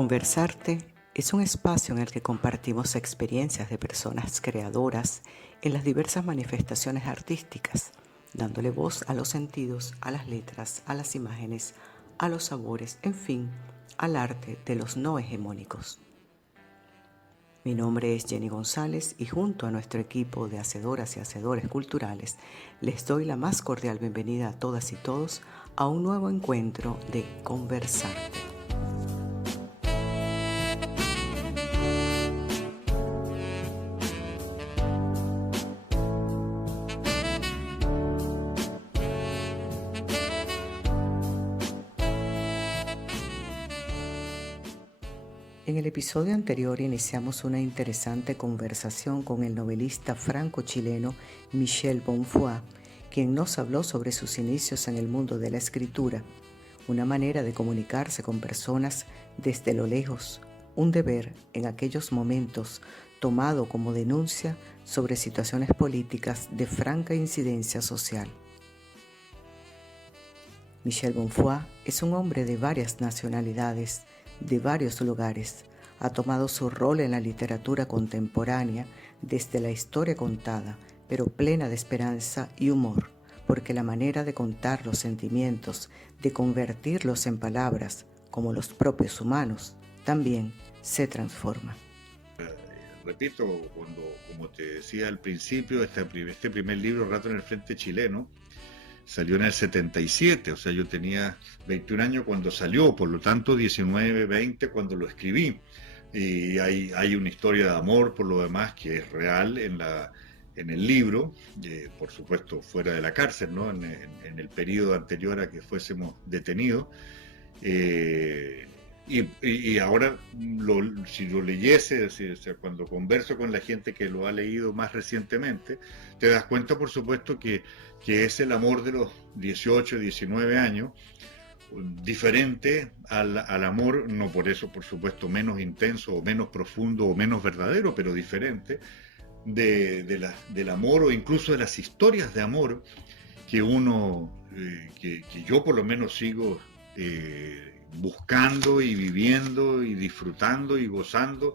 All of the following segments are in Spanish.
Conversarte es un espacio en el que compartimos experiencias de personas creadoras en las diversas manifestaciones artísticas, dándole voz a los sentidos, a las letras, a las imágenes, a los sabores, en fin, al arte de los no hegemónicos. Mi nombre es Jenny González y junto a nuestro equipo de hacedoras y hacedores culturales les doy la más cordial bienvenida a todas y todos a un nuevo encuentro de Conversarte. En el episodio anterior iniciamos una interesante conversación con el novelista franco-chileno Michel Bonfoy, quien nos habló sobre sus inicios en el mundo de la escritura, una manera de comunicarse con personas desde lo lejos, un deber en aquellos momentos tomado como denuncia sobre situaciones políticas de franca incidencia social. Michel Bonfoy es un hombre de varias nacionalidades, de varios lugares. Ha tomado su rol en la literatura contemporánea desde la historia contada, pero plena de esperanza y humor, porque la manera de contar los sentimientos, de convertirlos en palabras, como los propios humanos, también se transforma. Repito, como te decía al principio, este primer libro, Rato en el Frente Chileno, salió en el 77, o sea, yo tenía 21 años cuando salió, por lo tanto 19, 20 cuando lo escribí. Y hay una historia de amor, por lo demás, que es real en el libro, por supuesto fuera de la cárcel, ¿no? En el periodo anterior a que fuésemos detenidos. Y ahora, si lo leyese, o sea, cuando converso con la gente que lo ha leído más recientemente, te das cuenta, por supuesto, que es el amor de los 18, 19 años, diferente al amor, no por eso, por supuesto, menos intenso o menos profundo o menos verdadero, pero diferente del amor o incluso de las historias de amor que que yo por lo menos sigo buscando y viviendo y disfrutando y gozando,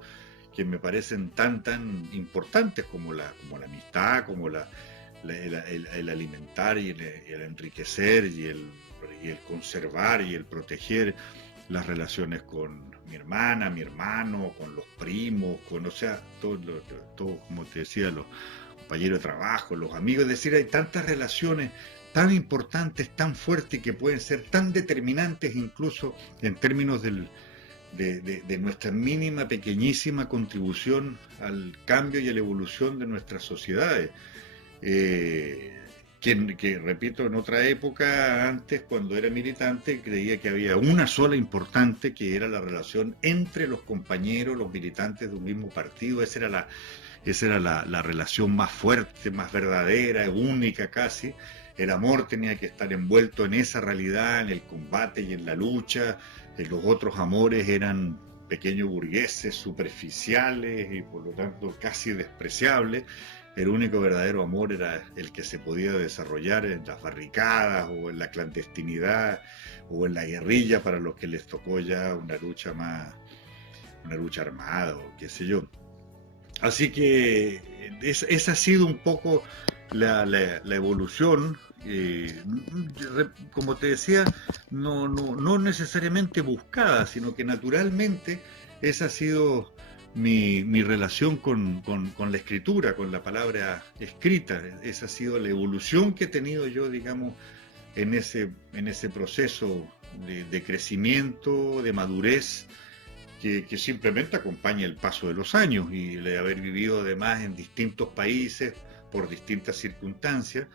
que me parecen tan importantes como la amistad, como el alimentar y el enriquecer y el conservar y el proteger las relaciones con mi hermana, mi hermano, con los primos, o sea, todo, como te decía, los compañeros de trabajo, los amigos. Es decir, hay tantas relaciones tan importantes, tan fuertes, que pueden ser tan determinantes incluso en términos de nuestra mínima, pequeñísima contribución al cambio y a la evolución de nuestras sociedades. Que, repito, en otra época, antes, cuando era militante, creía que había una sola importante, que era la relación entre los compañeros, los militantes de un mismo partido. Esa era la relación más fuerte, más verdadera, única casi. El amor tenía que estar envuelto en esa realidad, en el combate y en la lucha. Los otros amores eran pequeños burgueses, superficiales y por lo tanto casi despreciables. El único verdadero amor era el que se podía desarrollar en las barricadas o en la clandestinidad o en la guerrilla, para los que les tocó ya una lucha armada o qué sé yo. Así que esa ha sido un poco la evolución. Como te decía, no necesariamente buscada, sino que naturalmente esa ha sido mi relación con la escritura, con la palabra escrita. Esa ha sido la evolución que he tenido yo, digamos, en ese proceso de crecimiento, de madurez, que simplemente acompaña el paso de los años y de haber vivido además en distintos países por distintas circunstancias,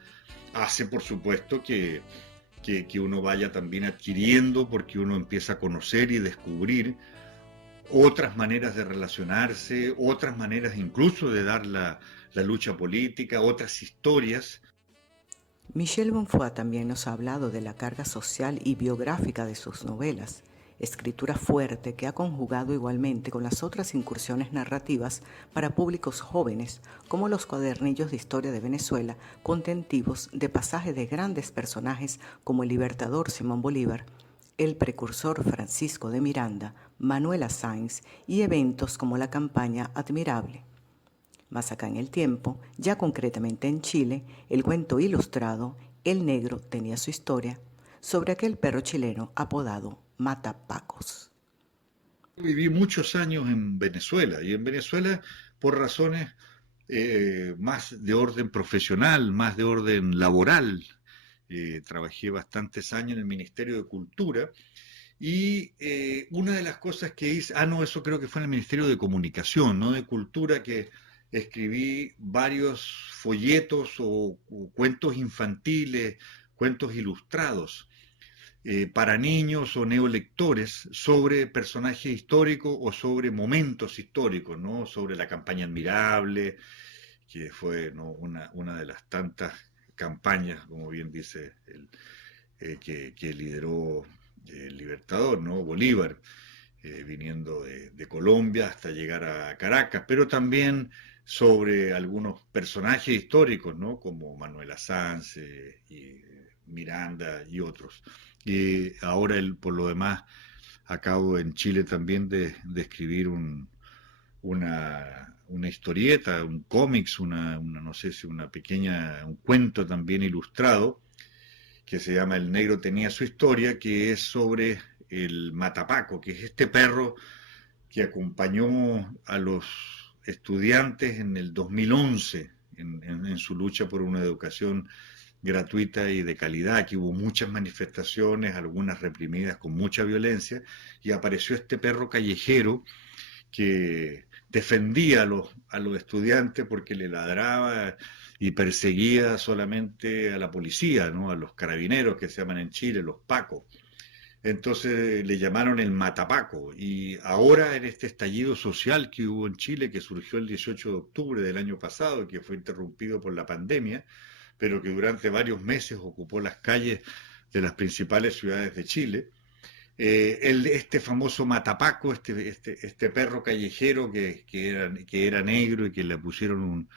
hace por supuesto que uno vaya también adquiriendo, porque uno empieza a conocer y descubrir otras maneras de relacionarse, otras maneras incluso de dar la lucha política, otras historias. Michel Bonfoy también nos ha hablado de la carga social y biográfica de sus novelas, escritura fuerte que ha conjugado igualmente con las otras incursiones narrativas para públicos jóvenes, como los cuadernillos de historia de Venezuela, contentivos de pasajes de grandes personajes como el libertador Simón Bolívar, el precursor Francisco de Miranda, Manuela Sáenz y eventos como la campaña Admirable. Más acá en el tiempo, ya concretamente en Chile, el cuento ilustrado El Negro tenía su historia, sobre aquel perro chileno apodado Matapacos. Viví muchos años en Venezuela y en Venezuela por razones más de orden profesional, más de orden laboral. Trabajé bastantes años en el Ministerio de Cultura y una de las cosas que hice, no, eso creo que fue en el Ministerio de Comunicación, no de Cultura, que escribí varios folletos o cuentos infantiles, cuentos ilustrados para niños o neolectores sobre personajes históricos o sobre momentos históricos, ¿no? Sobre la campaña Admirable, que fue, ¿no?, una de las tantas campañas, como bien dice, que lideró el Libertador, ¿no?, Bolívar, viniendo de Colombia hasta llegar a Caracas, pero también sobre algunos personajes históricos, ¿no?, como Manuela Sáenz y Miranda y otros. Y ahora, por lo demás, acabo en Chile también de escribir una historieta, un cómics, no sé si un cuento también ilustrado, que se llama El Negro tenía su historia, que es sobre el Matapaco, que es este perro que acompañó a los estudiantes en el 2011 en su lucha por una educación gratuita y de calidad, que hubo muchas manifestaciones, algunas reprimidas con mucha violencia, y apareció este perro callejero que defendía a los estudiantes porque le ladraba y perseguía solamente a la policía, ¿no?, a los carabineros que se llaman en Chile, los pacos. Entonces le llamaron el Matapaco y ahora en este estallido social que hubo en Chile, que surgió el 18 de octubre del año pasado, que fue interrumpido por la pandemia, pero que durante varios meses ocupó las calles de las principales ciudades de Chile, este famoso Matapaco, este perro callejero que era negro y que le pusieron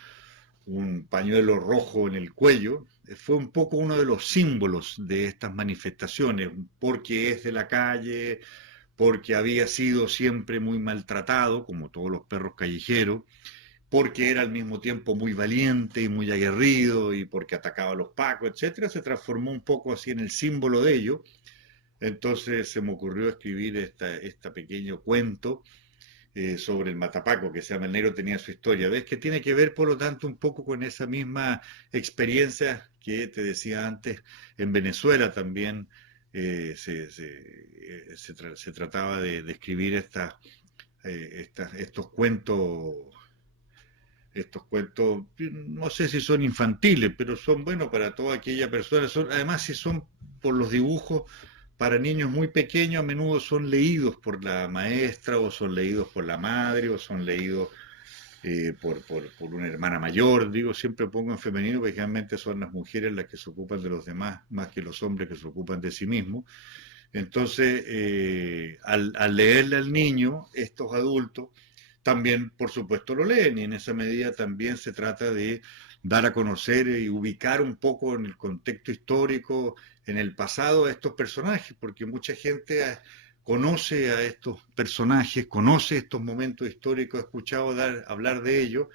un pañuelo rojo en el cuello, fue un poco uno de los símbolos de estas manifestaciones, porque es de la calle, porque había sido siempre muy maltratado, como todos los perros callejeros, porque era al mismo tiempo muy valiente y muy aguerrido y porque atacaba a los pacos, etcétera, se transformó un poco así en el símbolo de ello. Entonces se me ocurrió escribir este pequeño cuento sobre el Matapaco, que se llama El Negro tenía su historia. ¿Ves? Que tiene que ver, por lo tanto, un poco con esa misma experiencia que te decía antes. En Venezuela también se trataba de escribir estos cuentos, no sé si son infantiles, pero son buenos para toda aquella persona. Además, si son por los dibujos para niños muy pequeños, a menudo son leídos por la maestra, o son leídos por la madre, o son leídos por una hermana mayor. Digo, siempre pongo en femenino, porque generalmente son las mujeres las que se ocupan de los demás, más que los hombres que se ocupan de sí mismos. Entonces, al leerle al niño, estos adultos también, por supuesto, lo leen, y en esa medida también se trata de dar a conocer y ubicar un poco en el contexto histórico, en el pasado, a estos personajes, porque mucha gente conoce a estos personajes, conoce estos momentos históricos, ha escuchado hablar de ellos,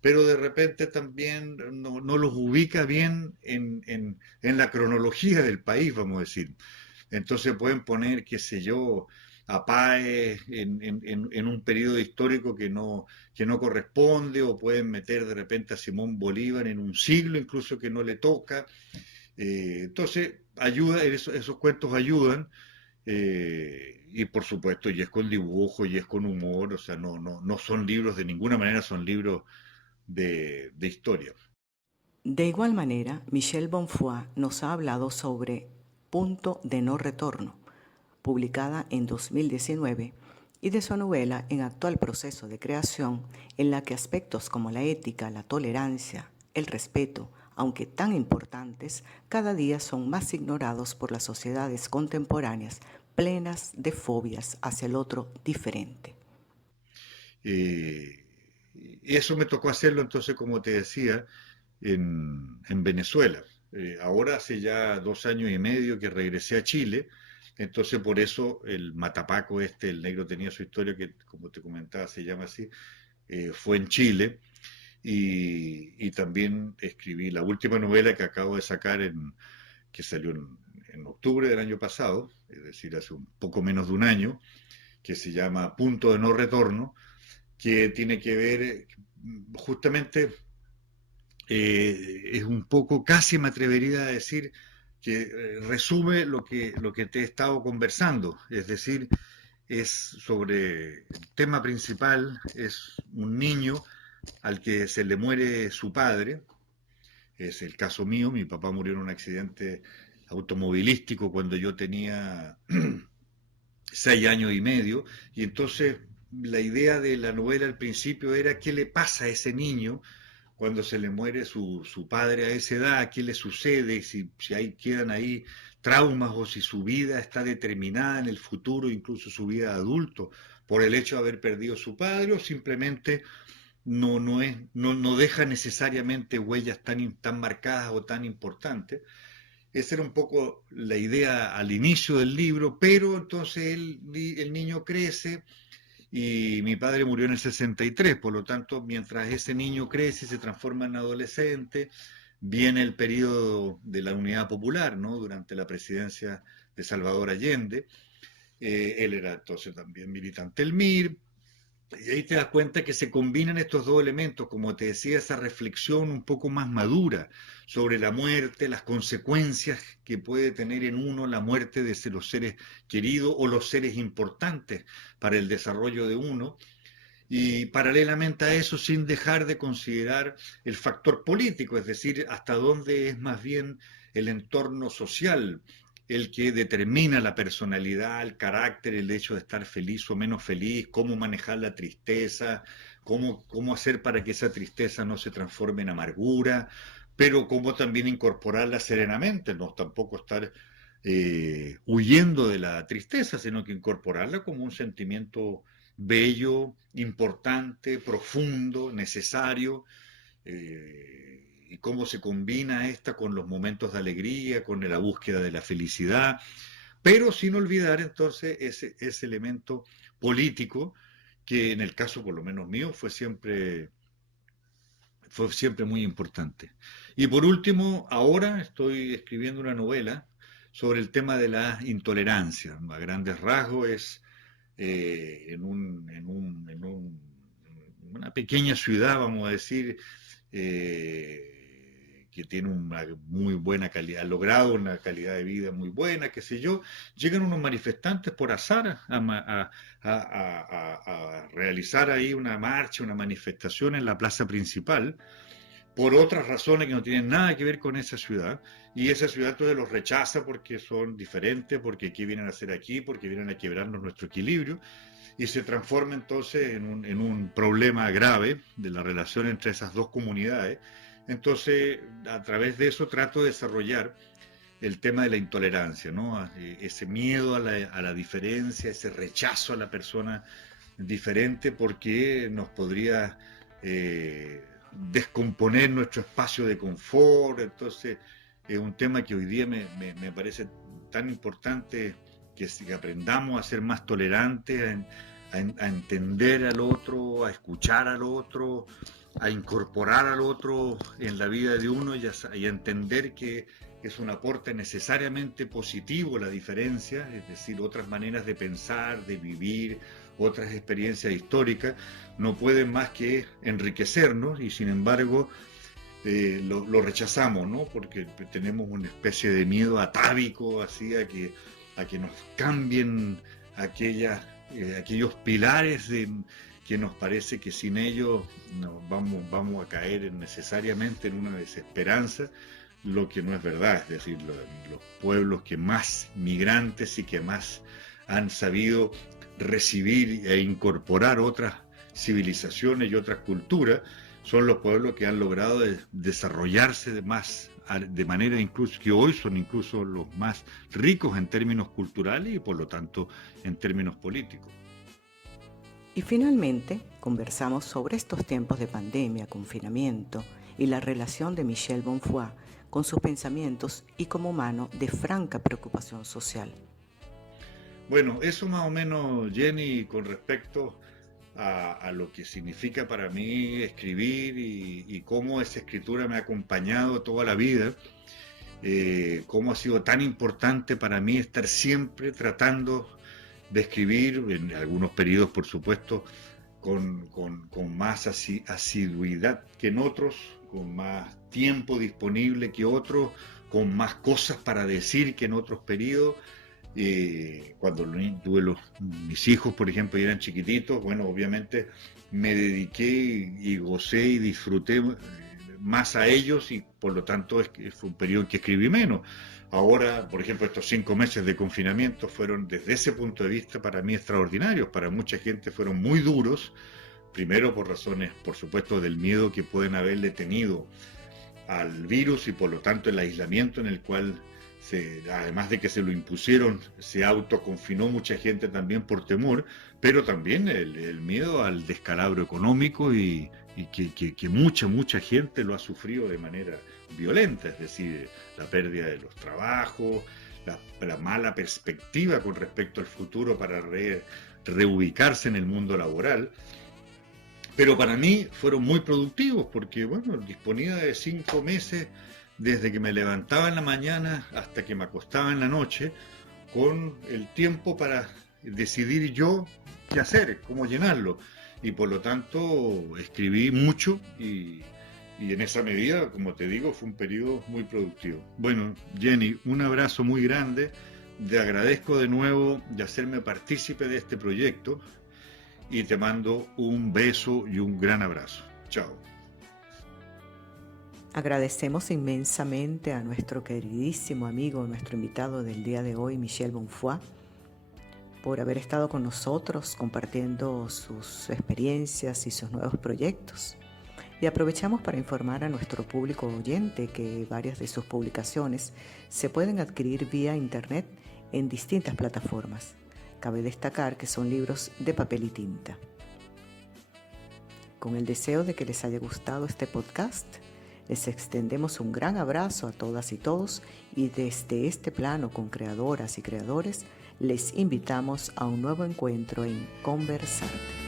pero de repente también no los ubica bien en la cronología del país, vamos a decir. Entonces pueden poner, qué sé yo, a Páez en un periodo histórico que no corresponde, o pueden meter de repente a Simón Bolívar en un siglo incluso que no le toca. Entonces, esos cuentos ayudan, y por supuesto, y es con dibujo, y es con humor, o sea, no son libros de ninguna manera, son libros de historia. De igual manera, Michel Bonfoy nos ha hablado sobre Punto de no retorno, publicada en 2019, y de su novela en actual proceso de creación, en la que aspectos como la ética, la tolerancia, el respeto, aunque tan importantes, cada día son más ignorados por las sociedades contemporáneas, plenas de fobias hacia el otro diferente. Eh, y eso me tocó hacerlo entonces, como te decía, en Venezuela. Ahora hace ya 2 años y medio que regresé a Chile, Entonces, por eso el Matapaco el negro tenía su historia, que como te comentaba se llama así, fue en Chile. Y también escribí la última novela que acabo de sacar, que salió en octubre del año pasado, es decir, hace un poco menos de un año, que se llama Punto de No Retorno, que tiene que ver justamente, es un poco, casi me atrevería a decir, que resume lo que te he estado conversando, es decir, es sobre el tema principal, es un niño al que se le muere su padre. Es el caso mío, mi papá murió en un accidente automovilístico cuando yo tenía 6 años y medio, y entonces la idea de la novela al principio era qué le pasa a ese niño cuando se le muere su padre a esa edad, qué le sucede, si ahí quedan ahí traumas o si su vida está determinada en el futuro, incluso su vida de adulto, por el hecho de haber perdido a su padre, o simplemente no deja necesariamente huellas tan marcadas o tan importantes. Esa era un poco la idea al inicio del libro, pero entonces el niño crece y mi padre murió en el 63, por lo tanto, mientras ese niño crece y se transforma en adolescente, viene el periodo de la Unidad Popular, ¿no? Durante la presidencia de Salvador Allende. Él era entonces también militante del MIR, y ahí te das cuenta que se combinan estos dos elementos, como te decía, esa reflexión un poco más madura sobre la muerte, las consecuencias que puede tener en uno la muerte de los seres queridos o los seres importantes para el desarrollo de uno, y paralelamente a eso sin dejar de considerar el factor político, es decir, hasta dónde es más bien el entorno social el que determina la personalidad, el carácter, el hecho de estar feliz o menos feliz, cómo manejar la tristeza, cómo hacer para que esa tristeza no se transforme en amargura, pero cómo también incorporarla serenamente, no tampoco estar huyendo de la tristeza, sino que incorporarla como un sentimiento bello, importante, profundo, necesario, y cómo se combina esta con los momentos de alegría, con la búsqueda de la felicidad, pero sin olvidar entonces ese elemento político que en el caso por lo menos mío fue siempre muy importante. Y por último, ahora estoy escribiendo una novela sobre el tema de la intolerancia. A grandes rasgos es una pequeña ciudad, vamos a decir, que tiene una muy buena calidad, ha logrado una calidad de vida muy buena, qué sé yo, llegan unos manifestantes por azar a realizar ahí una marcha, una manifestación en la plaza principal, por otras razones que no tienen nada que ver con esa ciudad, y esa ciudad entonces los rechaza porque son diferentes, porque qué vienen a hacer aquí, porque vienen a quebrarnos nuestro equilibrio, y se transforma entonces en un problema grave de la relación entre esas dos comunidades. Entonces, a través de eso trato de desarrollar el tema de la intolerancia, ¿no? Ese miedo a la diferencia, ese rechazo a la persona diferente, porque nos podría descomponer nuestro espacio de confort. Entonces, es un tema que hoy día me parece tan importante que aprendamos a ser más tolerantes, a entender al otro, a escuchar al otro, a incorporar al otro en la vida de uno y a entender que es un aporte necesariamente positivo la diferencia, es decir, otras maneras de pensar, de vivir, otras experiencias históricas, no pueden más que enriquecernos, y sin embargo lo rechazamos, ¿no? Porque tenemos una especie de miedo atávico así a que nos cambien aquellos pilares que nos parece que sin ellos vamos a caer necesariamente en una desesperanza, lo que no es verdad. Es decir, los pueblos que más migrantes y que más han sabido recibir e incorporar otras civilizaciones y otras culturas son los pueblos que han logrado desarrollarse de manera incluso que hoy son incluso los más ricos en términos culturales y por lo tanto en términos políticos. Y finalmente, conversamos sobre estos tiempos de pandemia, confinamiento y la relación de Michel Bonfoy con sus pensamientos y como humano de franca preocupación social. Bueno, eso más o menos, Jenny, con respecto a lo que significa para mí escribir y cómo esa escritura me ha acompañado toda la vida, cómo ha sido tan importante para mí estar siempre tratando de escribir, en algunos periodos, por supuesto, con más asiduidad que en otros, con más tiempo disponible que otros, con más cosas para decir que en otros periodos. Cuando tuve mis hijos, por ejemplo, y eran chiquititos, bueno, obviamente me dediqué y gocé y disfruté más a ellos y por lo tanto fue un periodo en que escribí menos. Ahora, por ejemplo, estos 5 meses de confinamiento fueron desde ese punto de vista para mí extraordinarios, para mucha gente fueron muy duros, primero por razones, por supuesto, del miedo que pueden haberle tenido al virus y por lo tanto el aislamiento en el cual además de que se lo impusieron, se autoconfinó mucha gente también por temor, pero también el miedo al descalabro económico y que mucha gente lo ha sufrido de manera violenta, es decir, la pérdida de los trabajos, la mala perspectiva con respecto al futuro para reubicarse en el mundo laboral. Pero para mí fueron muy productivos porque, bueno, disponía de 5 meses desde que me levantaba en la mañana hasta que me acostaba en la noche, con el tiempo para decidir yo qué hacer, cómo llenarlo. Y por lo tanto escribí mucho y en esa medida, como te digo, fue un periodo muy productivo. Bueno, Jenny, un abrazo muy grande. Te agradezco de nuevo de hacerme partícipe de este proyecto y te mando un beso y un gran abrazo. Chao. Agradecemos inmensamente a nuestro queridísimo amigo, nuestro invitado del día de hoy, Michel Bonfoy, por haber estado con nosotros compartiendo sus experiencias y sus nuevos proyectos. Y aprovechamos para informar a nuestro público oyente que varias de sus publicaciones se pueden adquirir vía internet en distintas plataformas. Cabe destacar que son libros de papel y tinta. Con el deseo de que les haya gustado este podcast, les extendemos un gran abrazo a todas y todos y desde este plano con creadoras y creadores les invitamos a un nuevo encuentro en Conversarte.